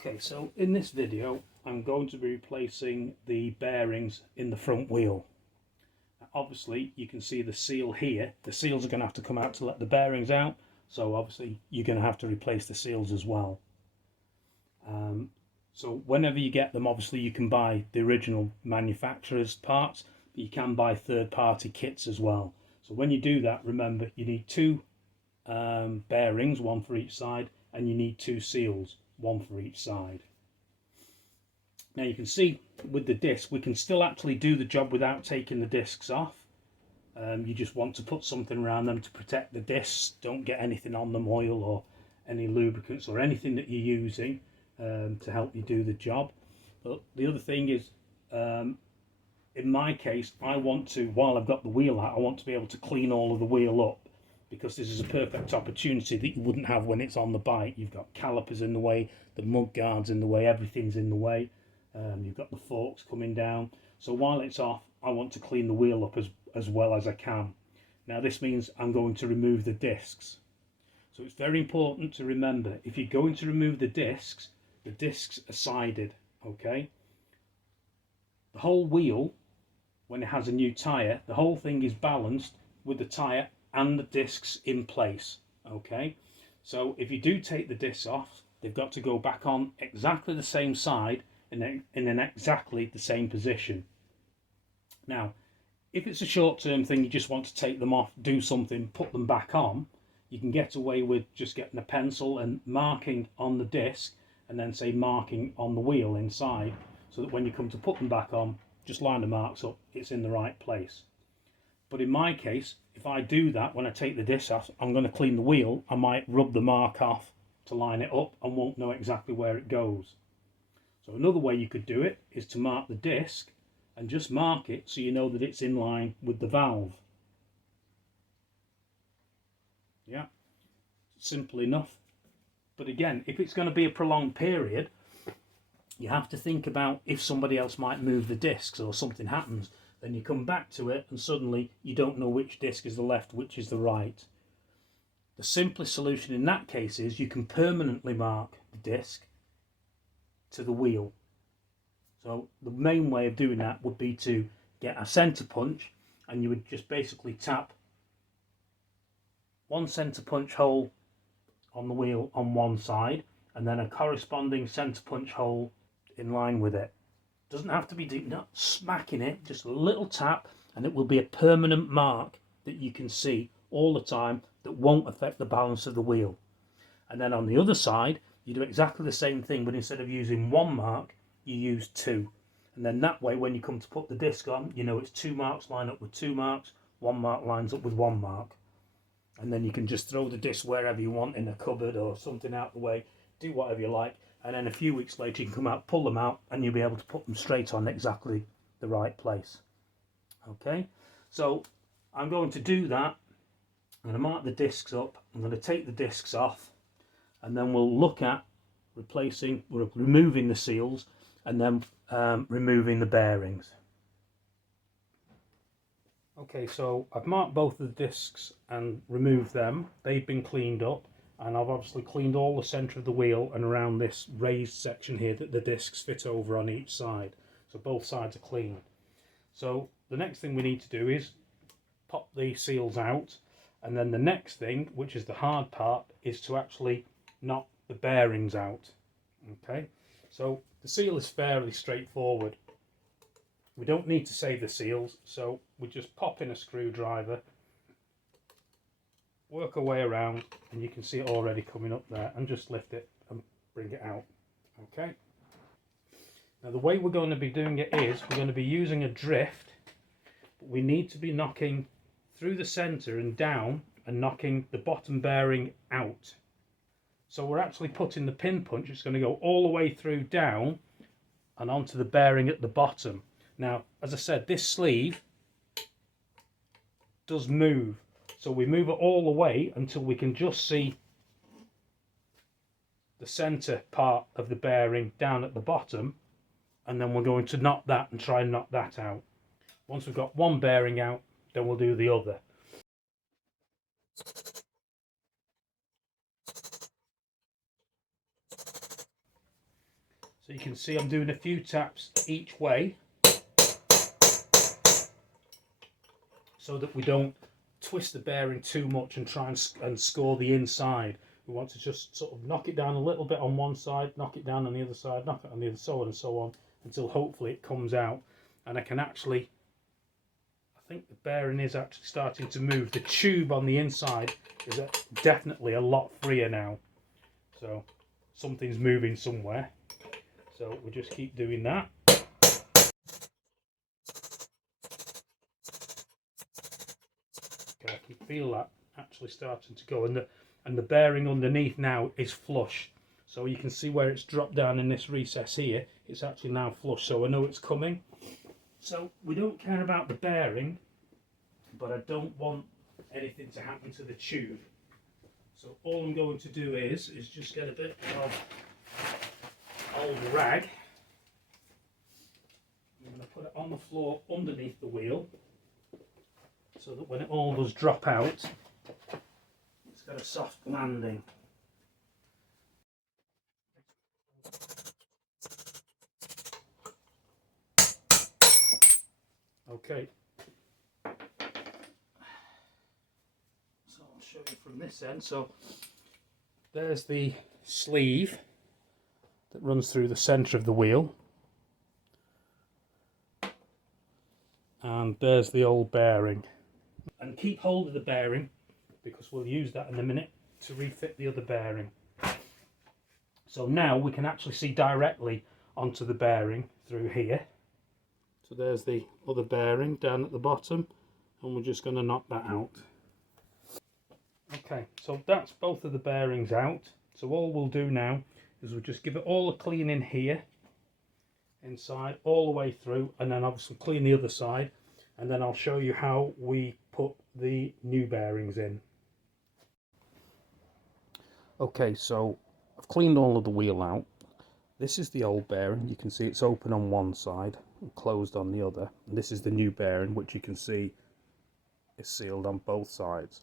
Okay, so in this video I'm going to be replacing the bearings in the front wheel. Obviously you can see the seal here. The seals are going to have to come out to let the bearings out, so obviously you're going to have to replace the seals as well. So whenever you get them, obviously you can buy the original manufacturer's parts, but you can buy third-party kits as well. So when you do that, remember you need two bearings, one for each side, and you need two seals, one for each side. Now you can see with the disc we can still actually do the job without taking the discs off. You just want to put something around them to protect the discs, don't get anything on them, oil or any lubricants or anything that you're using to help you do the job. But the other thing is, in my case, I want to, while I've got the wheel out, I want to be able to clean all of the wheel up, because this is a perfect opportunity that you wouldn't have when it's on the bike. You've got calipers in the way, the mud guards in the way, everything's in the way. You've got the forks coming down. So while it's off, I want to clean the wheel up as well as I can. Now this means I'm going to remove the discs. So it's very important to remember, if you're going to remove the discs are sided, okay? The whole wheel, when it has a new tyre, the whole thing is balanced with the tyre and the discs in place, okay? So if you do take the discs off, they've got to go back on exactly the same side in an exactly the same position. Now, if it's a short-term thing, you just want to take them off, do something, put them back on, you can get away with just getting a pencil and marking on the disc, and then say marking on the wheel inside, so that when you come to put them back on, just line the marks up, it's in the right place. But in my case, if I do that when I take the disc off, I'm going to clean the wheel, I might rub the mark off to line it up and won't know exactly where it goes. So another way you could do it is to mark the disc and just mark it so you know that it's in line with the valve. Yeah, simple enough. But again, if it's going to be a prolonged period, you have to think about if somebody else might move the discs or something happens, then you come back to it and suddenly you don't know which disc is the left, which is the right. The simplest solution in that case is you can permanently mark the disc to the wheel. So the main way of doing that would be to get a centre punch, and you would just basically tap one centre punch hole on the wheel on one side and then a corresponding centre punch hole in line with it. Doesn't have to be deep, not smacking it, just a little tap, and it will be a permanent mark that you can see all the time that won't affect the balance of the wheel. And then on the other side you do exactly the same thing, but instead of using one mark you use two, and then that way when you come to put the disc on, you know it's two marks line up with two marks, one mark lines up with one mark, and then you can just throw the disc wherever you want, in a cupboard or something out the way, do whatever you like, and then a few weeks later you can come out, pull them out, and you'll be able to put them straight on exactly the right place. Okay, so I'm going to do that. I'm going to mark the discs up, I'm going to take the discs off, and then we'll look at removing the seals and then removing the bearings. Okay, so I've marked both of the discs and removed them. They've been cleaned up, and I've obviously cleaned all the centre of the wheel and around this raised section here that the discs fit over on each side. So both sides are clean. So the next thing we need to do is pop the seals out, and then the next thing, which is the hard part, is to actually knock the bearings out. Okay, so the seal is fairly straightforward. We don't need to save the seals, so we just pop in a screwdriver, work our way around, and you can see it already coming up there, and just lift it and bring it out. Okay, now the way we're going to be doing it is we're going to be using a drift, but we need to be knocking through the centre and down and knocking the bottom bearing out. So we're actually putting the pin punch, it's going to go all the way through down and onto the bearing at the bottom. Now, as I said, this sleeve does move, so we move it all the way until we can just see the centre part of the bearing down at the bottom, and then we're going to knock that and try and knock that out. Once we've got one bearing out, then we'll do the other. So you can see I'm doing a few taps each way so that we don't twist the bearing too much and try and score the inside. We want to just sort of knock it down a little bit on one side, knock it down on the other side, knock it on the other, so on and so on, until hopefully it comes out. And I can actually, I think the bearing is actually starting to move. The tube on the inside is definitely a lot freer now. So something's moving somewhere. So we just keep doing that. Okay, I can feel that actually starting to go, and the bearing underneath now is flush. So you can see where it's dropped down in this recess here. It's actually now flush, so I know it's coming. So we don't care about the bearing, but I don't want anything to happen to the tube. So all I'm going to do is just get a bit of old rag. I'm going to put it on the floor underneath the wheel so that when it all does drop out, it's got a soft landing. Okay, so I'll show you from this end. So there's the sleeve that runs through the centre of the wheel, and there's the old bearing. And keep hold of the bearing because we'll use that in a minute to refit the other bearing. So now we can actually see directly onto the bearing through here. So there's the other bearing down at the bottom, and we're just going to knock that out. Okay, so that's both of the bearings out. So all we'll do now is we'll just give it all a clean in here, inside, all the way through, and then obviously clean the other side, and then I'll show you how we put the new bearings in. Okay, so I've cleaned all of the wheel out. This is the old bearing. You can see it's open on one side and closed on the other. And this is the new bearing, which you can see is sealed on both sides.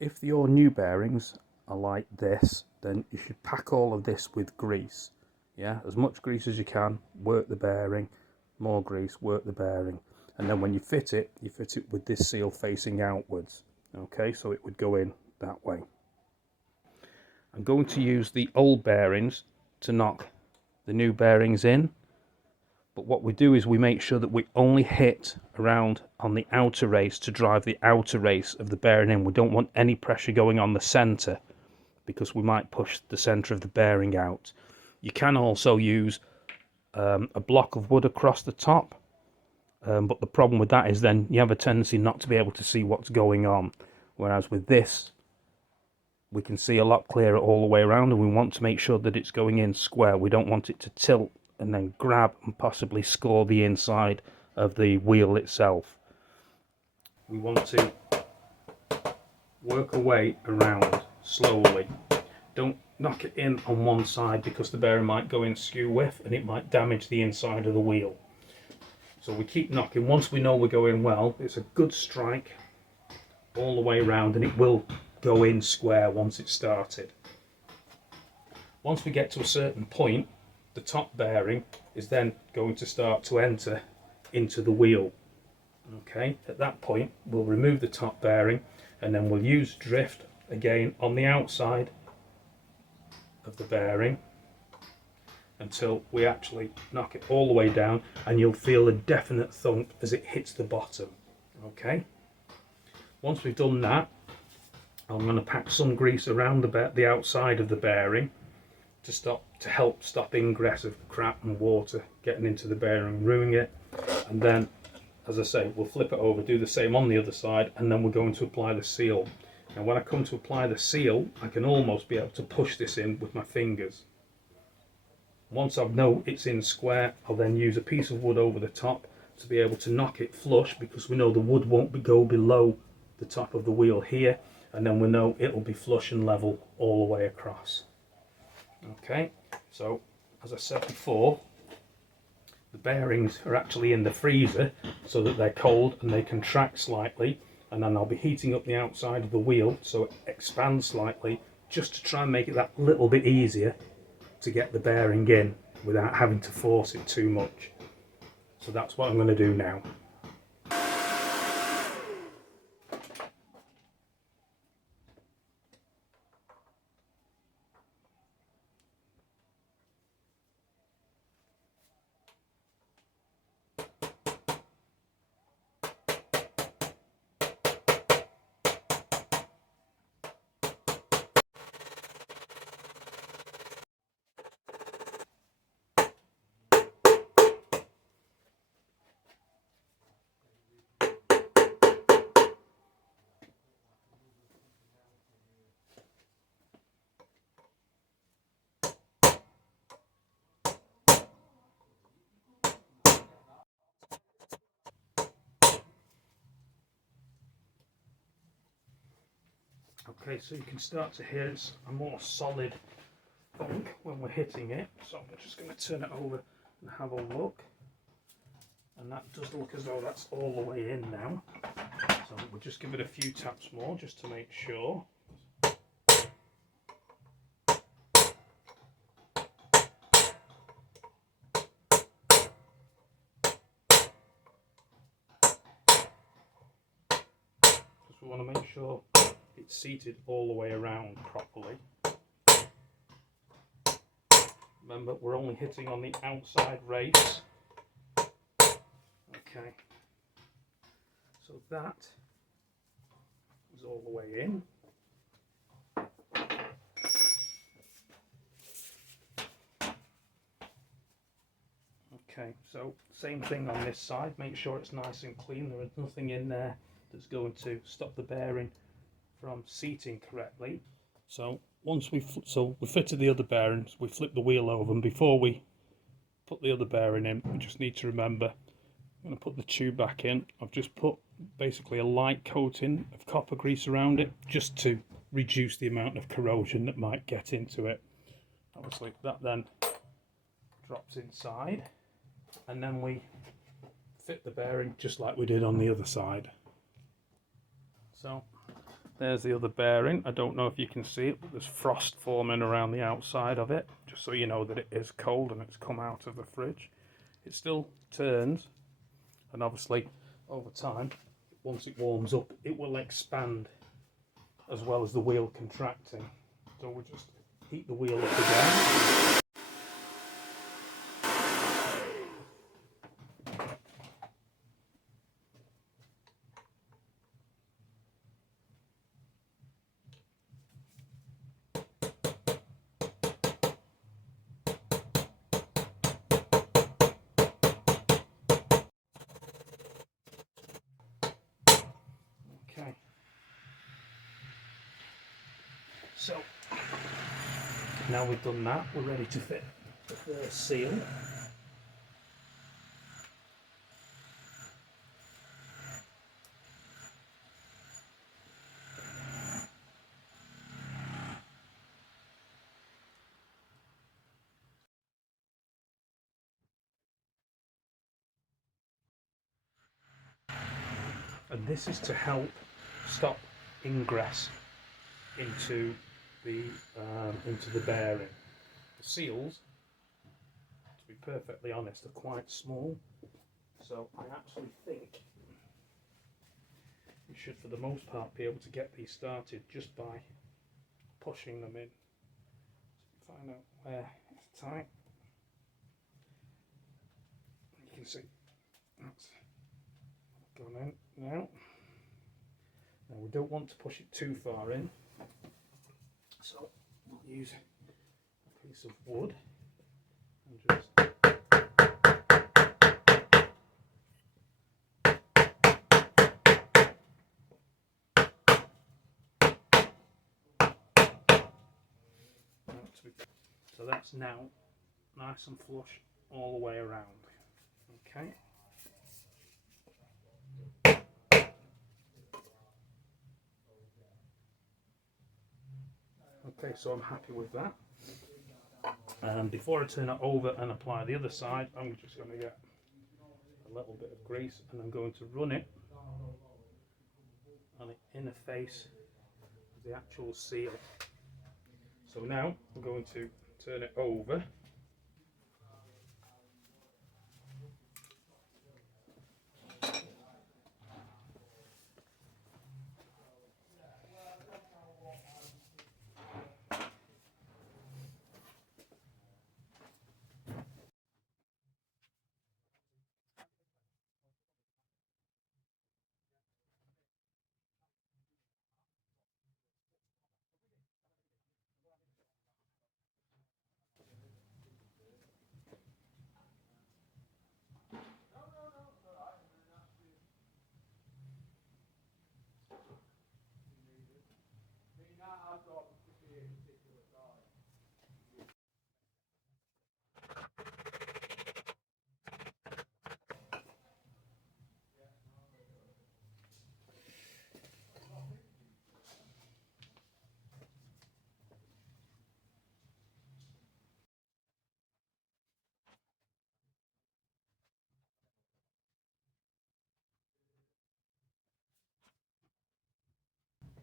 If your new bearings are like this, then you should pack all of this with grease. Yeah, as much grease as you can, work the bearing, more grease, work the bearing. And then when you fit it with this seal facing outwards. Okay, so it would go in that way. I'm going to use the old bearings to knock the new bearings in, but what we do is we make sure that we only hit around on the outer race to drive the outer race of the bearing in. We don't want any pressure going on the centre because we might push the centre of the bearing out. You can also use a block of wood across the top, but the problem with that is then you have a tendency not to be able to see what's going on, whereas with this we can see a lot clearer all the way around, and we want to make sure that it's going in square. We don't want it to tilt and then grab and possibly score the inside of the wheel itself. We want to work our way around slowly. Don't knock it in on one side because the bearing might go in skew with and it might damage the inside of the wheel. So we keep knocking. Once we know we're going well, it's a good strike all the way around, and it will go in square once it's started. Once we get to a certain point, the top bearing is then going to start to enter into the wheel. Okay, at that point we'll remove the top bearing, and then we'll use drift again on the outside of the bearing until we actually knock it all the way down, and you'll feel a definite thump as it hits the bottom. Okay, once we've done that, I'm going to pack some grease around the outside of the bearing to help stop ingress of crap and water getting into the bearing and ruining it. And then, as I say, we'll flip it over, do the same on the other side, and then we're going to apply the seal. Now when I come to apply the seal, I can almost be able to push this in with my fingers. Once I know it's in square, I'll then use a piece of wood over the top to be able to knock it flush, because we know the wood won't go below the top of the wheel here, and then we know it'll be flush and level all the way across. Okay, so as I said before, the bearings are actually in the freezer so that they're cold and they contract slightly, and then I'll be heating up the outside of the wheel so it expands slightly, just to try and make it that little bit easier to get the bearing in. without having to force it too much. So that's what I'm going to do now. Okay, so you can start to hear it's a more solid thunk when we're hitting it. So I'm just going to turn it over and have a look. And that does look as though that's all the way in now. So we'll just give it a few taps more just to make sure. Because we want to make sure it's seated all the way around properly. Remember, we're only hitting on the outside race. Okay, so that is all the way in. Okay, so same thing on this side. Make sure it's nice and clean. There is nothing in there that's going to stop the bearing from seating correctly. So once we fitted the other bearings, we flip the wheel over, and before we put the other bearing in, we just need to remember, I'm going to put the tube back in. I've just put basically a light coating of copper grease around it, just to reduce the amount of corrosion that might get into it. Obviously that then drops inside, and then we fit the bearing just like we did on the other side. So there's the other bearing. I don't know if you can see it, but there's frost forming around the outside of it, just so you know that it is cold and it's come out of the fridge. It still turns, and obviously over time, once it warms up, it will expand as well as the wheel contracting. So we'll just heat the wheel up again. Okay, so now we've done that, we're ready to fit the first seal. And this is to help stop ingress into the bearing. The seals, to be perfectly honest, are quite small, so I actually think you should, for the most part, be able to get these started just by pushing them in. So find out where it's tight. You can see that's going in now. Now we don't want to push it too far in, so we'll use a piece of wood and just so that's now nice and flush all the way around. Okay. Okay, so I'm happy with that. Before I turn it over and apply the other side, I'm just going to get a little bit of grease, and I'm going to run it on the inner face of the actual seal. So now I'm going to turn it over,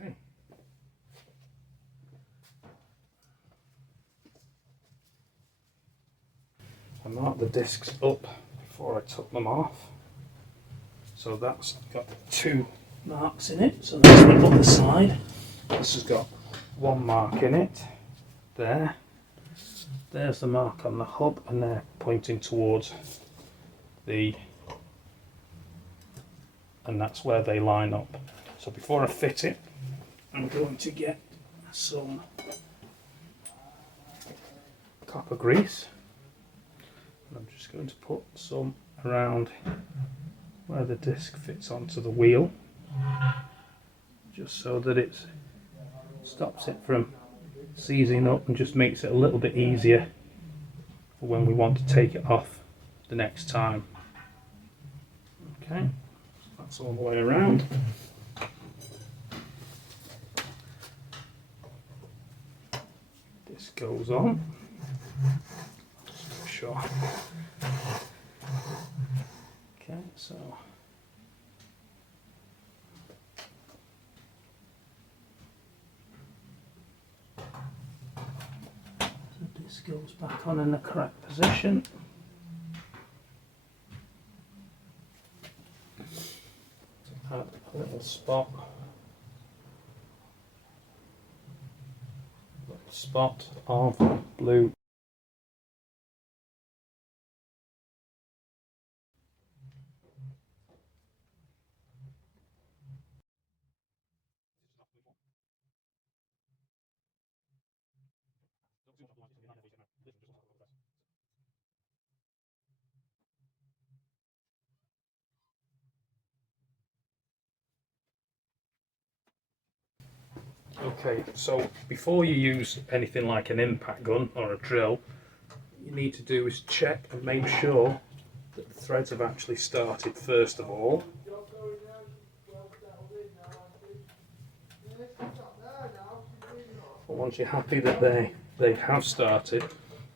Okay. I marked the discs up before I took them off. So that's got 2 marks in it. So that's the other side. This has got 1 mark in it. There. There's the mark on the hub, and they're pointing towards the, and that's where they line up. So before I fit it, I'm going to get some copper grease. And I'm just going to put some around where the disc fits onto the wheel, just so that it stops it from seizing up and just makes it a little bit easier for when we want to take it off the next time. Okay, that's all the way around. This goes on. Just sure. Okay, so this goes back on in the correct position. Add a little spot of blue. Okay, so before you use anything like an impact gun or a drill, you need to do is check and make sure that the threads have actually started first of all. But once you're happy that they have started,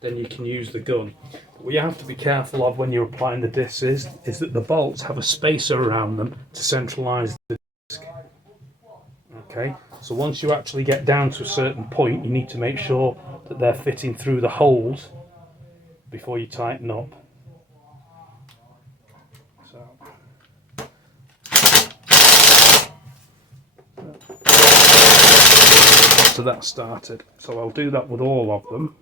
then you can use the gun. But what you have to be careful of when you're applying the discs is that the bolts have a spacer around them to centralise the disc. Okay, so once you actually get down to a certain point, you need to make sure that they're fitting through the holes before you tighten up. So that's started. So I'll do that with all of them.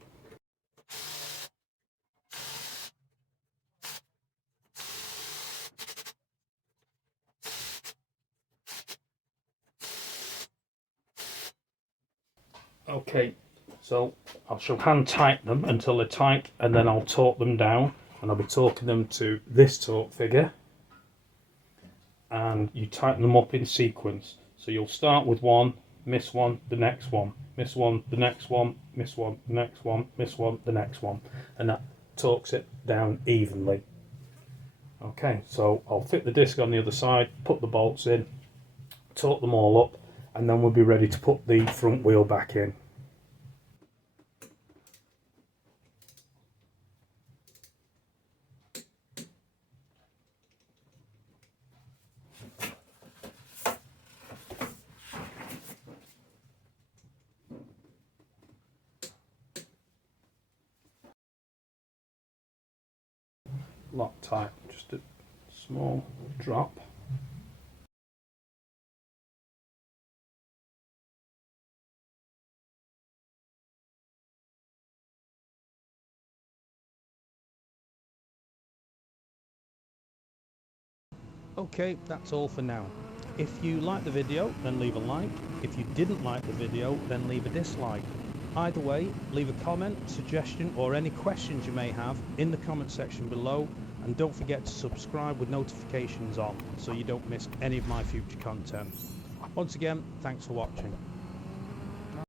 Okay, so I shall hand tighten them until they're tight, and then I'll torque them down, and I'll be torquing them to this torque figure, and you tighten them up in sequence. So you'll start with one, miss one, the next one, miss one, the next one, miss one, the next one, miss one, the next one, and that torques it down evenly. Okay, so I'll fit the disc on the other side, put the bolts in, torque them all up, and then we'll be ready to put the front wheel back in. Loctite, just a small drop. Okay, that's all for now. If you liked the video, then leave a like. If you didn't like the video, then leave a dislike. Either way, leave a comment, suggestion, or any questions you may have in the comment section below, and don't forget to subscribe with notifications on so you don't miss any of my future content. Once again, thanks for watching.